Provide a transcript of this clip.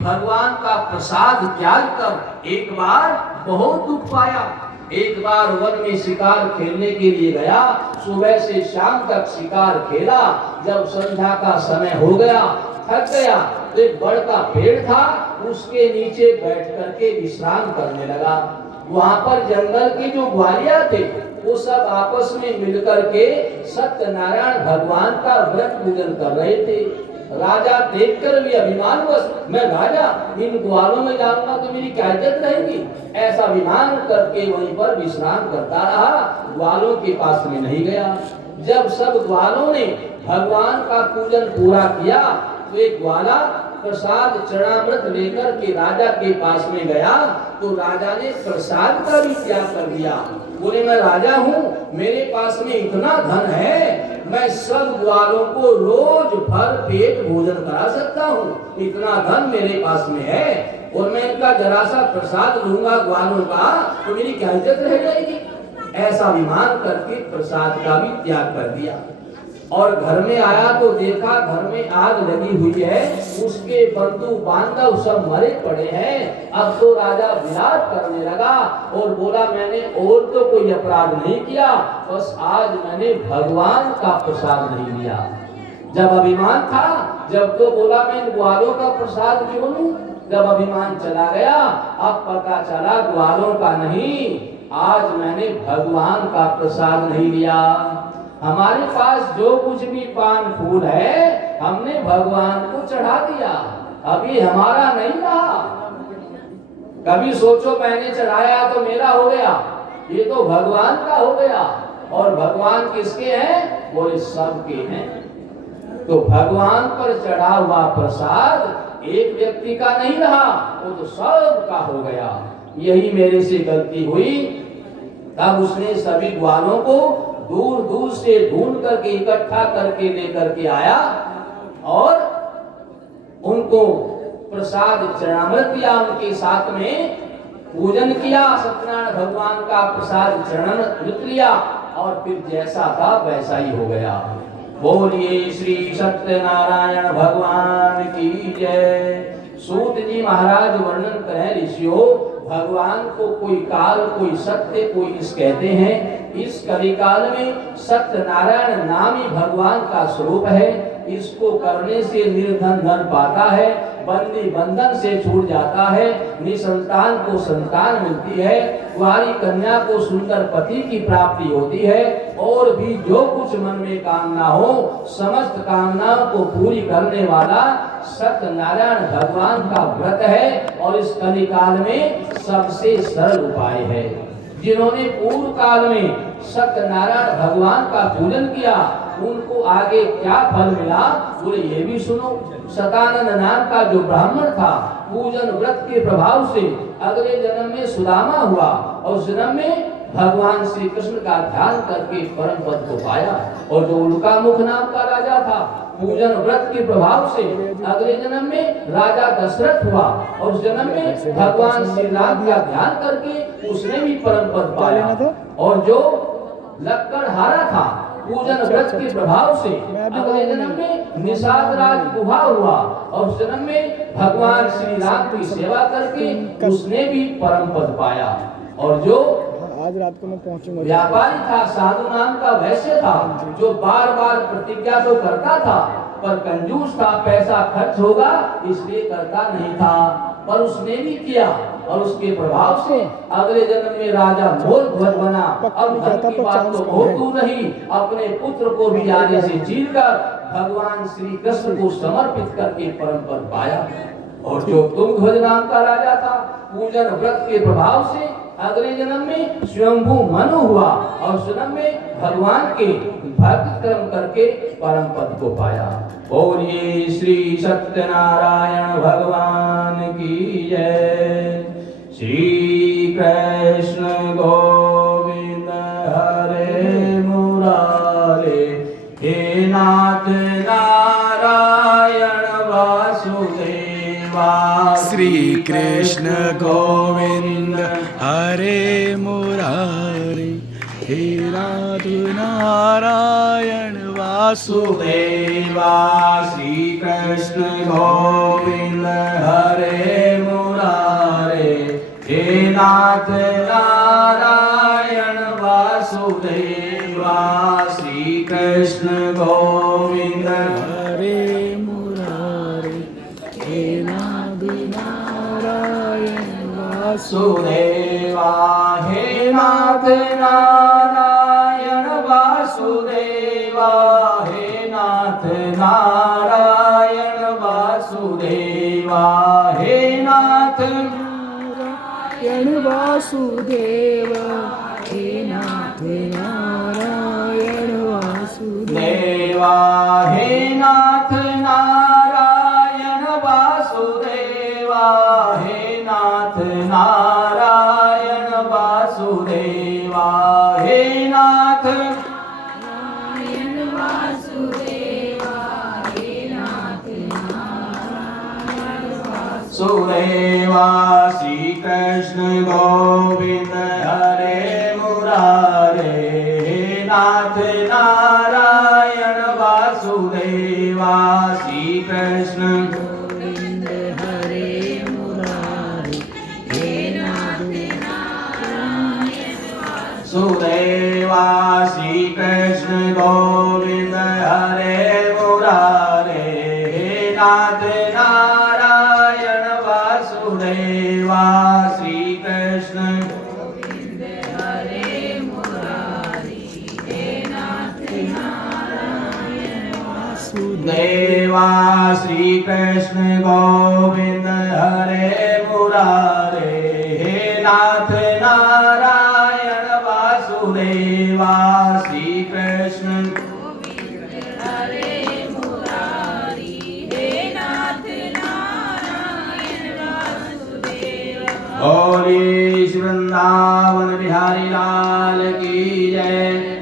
भगवान का प्रसाद त्याग कर एक बार बहुत दुख पाया। एक बार वन में शिकार खेलने के लिए गया, सुबह से शाम तक शिकार खेला। जब संध्या का समय हो गया, थक गया, तो एक बड़ का पेड़ था, उसके नीचे बैठ करके विश्राम करने लगा। वहां पर जंगल के जो ग्वालिया थे वो सब आपस में मिलकर के सत्यनारायण भगवान का व्रत पूजन कर रहे थे। राजा देखकर भी अभिमानवश, मैं राजा, इन ग्वालों में जाऊंगा तो मेरी क्या इज्जत रहेगी, ऐसा अभिमान करके वहीं पर विश्राम करता रहा, ग्वालों के पास में नहीं गया। जब सब ग्वालों ने भगवान का पूजन पूरा किया तो एक ग्वाला प्रसाद चरणामृत लेकर के राजा के पास में गया, तो राजा ने प्रसाद का भी त्याग कर दिया। बोले, मैं राजा हूँ, मेरे पास में इतना धन है, मैं सब ग्वालों को रोज भर पेट भोजन करा सकता हूँ, इतना धन मेरे पास में है, और मैं इनका जरा सा प्रसाद लूंगा ग्वालों का तो मेरी क्या इज्जत रह जाएगी। ऐसा अभिमान करके प्रसाद का भी त्याग कर दिया। और घर में आया तो देखा घर में आग लगी हुई है, उसके बंधु बांधव सब मरे पड़े हैं। अब तो राजा विलाप करने लगा और बोला, मैंने और तो कोई अपराध नहीं किया, बस आज मैंने भगवान का प्रसाद नहीं लिया। जब अभिमान था, जब तो बोला मैं इन ग्वालों का प्रसाद क्यों लूं, जब अभिमान चला गया, अब पता चला ग्वालों का नहीं, आज मैंने भगवान का प्रसाद नहीं लिया। हमारे पास जो कुछ भी पान फूल है हमने भगवान को चढ़ा दिया, अभी हमारा नहीं रहा। कभी सोचो मैंने चढ़ाया तो मेरा हो गया, ये तो भगवान का हो गया। और भगवान किसके हैं, बोले सबके हैं। तो भगवान पर चढ़ा हुआ प्रसाद एक व्यक्ति का नहीं रहा, वो तो सबका हो गया। यही मेरे से गलती हुई। तब उसने सभी ग्वालों को दूर दूर से ढूंढ करके इकट्ठा करके लेकर के आया और उनको प्रसाद चरणामृत किया, उनके साथ में पूजन किया, सत्यनारायण भगवान का प्रसाद चरणामृत लिया और फिर जैसा था वैसा ही हो गया। बोलिए श्री सत्यनारायण भगवान की जय। सूत जी महाराज वर्णन करें, ऋषियों, भगवान को कोई काल, कोई सत्य, कोई इस कहते हैं। इस कलिकाल में सत्यनारायण नाम ही भगवान का स्वरूप है। इसको करने से निर्धन धन पाता है, बंदी बंधन से छूट जाता है, निसंतान को संतान मिलती है, कुंवारी कन्या को सुंदर पति की प्राप्ति होती है, और भी जो कुछ मन में कामना हो समस्त कामनाओं को पूरी करने वाला सत्यनारायण भगवान का व्रत है। और इस कलिकाल में सबसे सरल उपाय है। जिन्होंने पूर्व काल में सत्यनारायण भगवान का पूजन किया उनको आगे क्या फल मिला, बोले ये भी सुनो। सतानंद नाम का जो ब्राह्मण था, पूजन व्रत के प्रभाव से अगले जन्म में सुदामा हुआ और उस जन्म में भगवान श्री कृष्ण का ध्यान करके परम पद को पाया। और जो उल्का मुख नाम का राजा था, पूजन व्रत के प्रभाव से अगले जन्म में राजा दशरथ हुआ और उस जन्म में भगवान श्री राम का ध्यान करके उसने भी परम पद पाया। और जो लक्कड़हारा था, पूजन व्रत के प्रभाव से अगले जन्म में निषाद राज गुहा हुआ और उस जन्म में भगवान श्री राम की सेवा करके उसने भी परम पद पाया। और जो आज रात को मैं पहुंचूंगा, व्यापारी था, साधु नाम का वैश्य था, जो बार बार प्रतिज्ञा तो करता था पर कंजूस था, पैसा खर्च होगा इसलिए करता नहीं था, पर उसने भी किया और उसके प्रभाव से अगले जन्म में राजा मोर ध्वज बना। अब धन की बात तो बहुत दूर रही, अपने पुत्र को भी आने से चीरकर भगवान श्री कृष्ण को समर्पित करके परम पद पाया। और जो तुंगध्वज नाम का राजा था, पूजन व्रत के प्रभाव से अगले जन्म में स्वयंभू मनु हुआ और उस जन्म में भगवान के भक्त कर्म करके परम पद को पाया। बोलिए श्री सत्यनारायण भगवान की जय। श्री कृष्ण गोविंद हरे मुरारे, हे नाथ नारायण वासुदेवा। श्री कृष्ण गोविंद हरे मुरारे, हे नाथ नारायण वासुदेवा श्री कृष्ण गोविंद हरे मुरारे हे नाथ नारायण वासुदेवा श्री कृष्ण गोविंद हरे मुरारे हे नाथ नारायण वासुदेवा हे नाथ नारायण वासुदेवा हे नाथ नारायण वासुदेवा हे नाथ नारायण वासुदेवा हे नाथ नारायण वासुदेवा हे नाथ नारायण वासुदेवा हे नाथ नारायण वासुदेवा हे नाथ नारायण वासुदेवा हे नाथ नारायण वासुदेवा श्री कृष्ण गोविंद हरे मुरारे हे नाथ नारायण वासुदेवा श्री कृष्ण गोविंद हरे मुरारे हे नाथ नारायण वासुदेवा श्री कृष्ण गोविंद हरे मुरारे हे नाथ नारायण वासुदेवा श्री कृष्ण गोविंद हरे मुरारी हे नाथ नारायण वासुदेवा श्री कृष्ण गोविंद हरे मुरारे हे नाथ नारायण वासुदेवा श्री कृष्ण गोविंद हरे मुरारी हे नाथ नारायण वासुदेवा बोले श्री वृंदावन बिहारी लाल की जय।